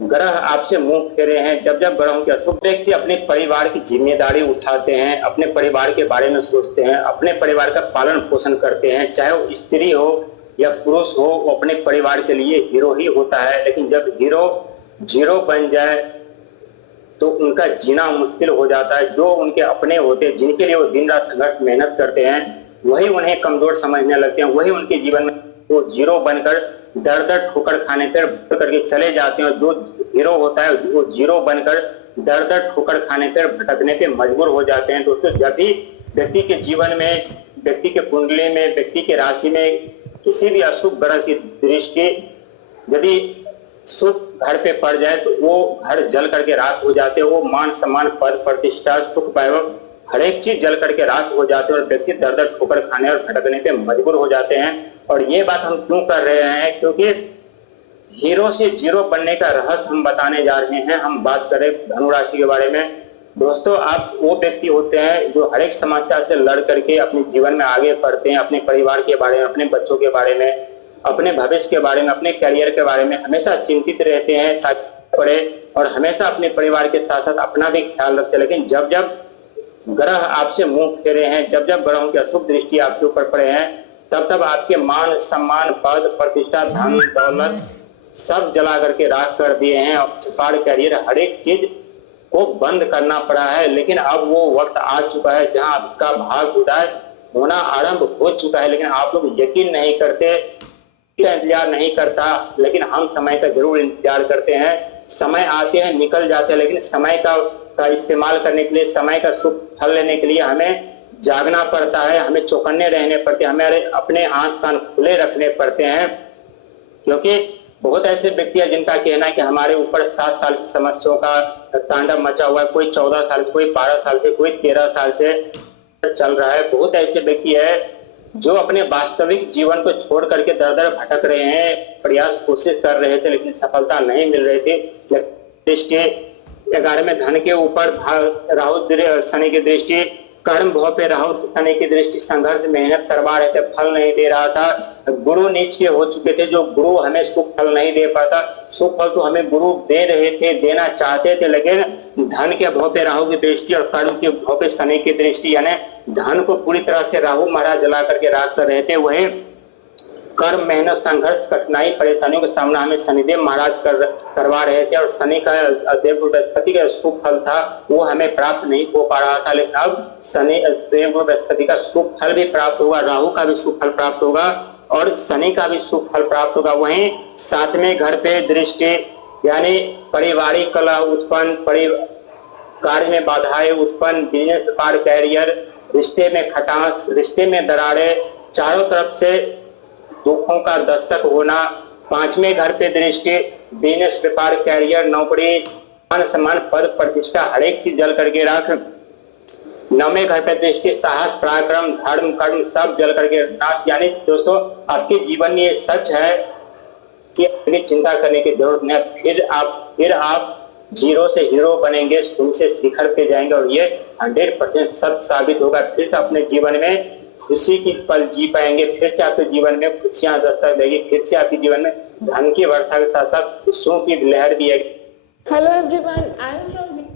ग्रह आपसे मुंह फेरे हैं। जब जब ग्रहों के अशुभ, व्यक्ति अपने परिवार की जिम्मेदारी उठाते हैं, अपने परिवार के बारे में सोचते हैं, अपने परिवार का पालन पोषण करते हैं, चाहे वो स्त्री हो या पुरुष हो, वो अपने परिवार के लिए हीरो ही होता है। लेकिन जब हीरो जीरो बन जाए तो उनका जीना मुश्किल हो जाता है। जो उनके अपने होते हैं, जिनके लिए वो दिन रात संघर्ष मेहनत करते हैं, वही उन्हें कमजोर समझने लगते हैं, वही उनके जीवन में वो जीरो बनकर दर दर ठोकर खाने पर करके चले जाते हैं। जो हीरो होता है वो जीरो बनकर दर दर ठोकर खाने पर भटकने पे मजबूर हो जाते हैं। दोस्तों, जब भी व्यक्ति के जीवन में, व्यक्ति के कुंडली में, व्यक्ति के राशि में किसी भी अशुभ ग्रह की दृष्टि यदि शुभ घर पे पड़ जाए तो वो घर जल करके राख हो जाते हैं। वो मान सम्मान, पद प्रतिष्ठा, सुख वैभव हर एक चीज जल करके राख हो जाते हैं और व्यक्ति दर दर ठोकर खाने और भटकने पे मजबूर हो जाते हैं। और ये बात हम क्यों कर रहे हैं? क्योंकि हीरो से जीरो बनने का रहस्य हम बताने जा रहे हैं। हम बात करें धनु राशि के बारे में। दोस्तों, आप वो व्यक्ति होते हैं जो हर एक समस्या से लड़ करके अपने जीवन में आगे बढ़ते हैं, अपने परिवार के बारे में, अपने बच्चों के बारे में, अपने भविष्य के बारे में, अपने करियर के बारे में हमेशा चिंतित रहते हैं ताकि पड़े, और हमेशा अपने परिवार के साथ साथ अपना भी ख्याल रखते हैं। लेकिन जब जब ग्रह आपसे मुंह फेरे हैं, जब जब ग्रहों की अशुभ दृष्टि आपके ऊपर पड़े हैं, तब तब आपके मान सम्मान, पद प्रतिष्ठा, धन दौलत सब जला करके राख कर दिए हैं और व्यापार, करियर, हर एक चीज को बंद करना पड़ा है। लेकिन अब वो वक्त आ चुका है जहां आपका भाग उदय होना आरंभ हो चुका है। लेकिन आप लोग यकीन नहीं करते, इंतजार नहीं करता, लेकिन हम समय का जरूर इंतजार करते हैं। समय आते हैं, निकल जाते हैं, लेकिन समय का इस्तेमाल करने के लिए, समय का शुभ फल लेने के लिए हमें जागना पड़ता है, हमें चौकन्ने रहने पड़ते हैं, हमें अपने आंख कान खुले रखने पड़ते हैं। क्योंकि बहुत ऐसे व्यक्ति हैं जिनका कहना है कि हमारे ऊपर 7 साल की समस्याओं का तांडव मचा हुआ है। कोई 14 साल, कोई 12 साल से, कोई 13 साल से चल रहा है। बहुत ऐसे व्यक्ति है जो अपने वास्तविक जीवन को छोड़ करके दर दर भटक रहे हैं, प्रयास कोशिश कर रहे थे लेकिन सफलता नहीं मिल रही थी। दृष्टि 11 में धन के ऊपर राहु शनि की दृष्टि, कर्म भाव पे राहु शनि की दृष्टि, संघर्ष मेहनत करवा रहे थे, फल नहीं दे रहा था। गुरु नीच के हो चुके थे, जो गुरु हमें सुख फल नहीं दे पाता। सुख फल तो हमें गुरु दे रहे थे, देना चाहते थे, लेकिन धन के भाव पे राहु की दृष्टि और कर्म के भाव पे शनि की दृष्टि, यानी धन को पूरी तरह से राहु महाराज जला करके राख कर रहे थे। वही कर्म, मेहनत, संघर्ष, कठिनाई, परेशानियों का सामना हमें शनिदेव महाराज करवा रहे थे। और शनि का देव बृहस्पति का शुभ फल था वो हमें प्राप्त नहीं हो पा रहा था। लेकिन अब शनि देव बृहस्पति का शुभ फल भी प्राप्त होगा, राहु का भी शुभ फल प्राप्त होगा और शनि का भी शुभ फल प्राप्त होगा। वहीं 7वें घर पे दृष्टि, यानी पारिवारिक कलह उत्पन्न, कार्य में बाधाएं उत्पन्न, बिजनेस व्यापार, कैरियर, रिश्ते में खटास, रिश्ते में दरारें, चारों तरफ से दुखों का दस्तक होना। 5वें घर पे दृष्टि, बिजनेस व्यापार, कैरियर, नौकरी, मान सम्मान, पद प्रतिष्ठा, हर एक चीज जल करके राख। 9वें घर पे दृष्टि, साहस, पराक्रम, धर्म, कर्म सब जल करके नाश। यानी दोस्तों, आपके जीवन में ये सच है कि अपनी चिंता करने की जरूरत नहीं। फिर आप जीरो से हीरो बनेंगे, शून्य से शिखर पे जाएंगे और ये 100% सत्य साबित होगा। फिर से अपने जीवन में खुशी की पल जी पाएंगे, फिर से आपके जीवन में खुशियां दस्तक देगी, फिर से आपके जीवन में धन की वर्षा के साथ साथ खुशियों की लहर भी आएगी। Hello everyone, I am from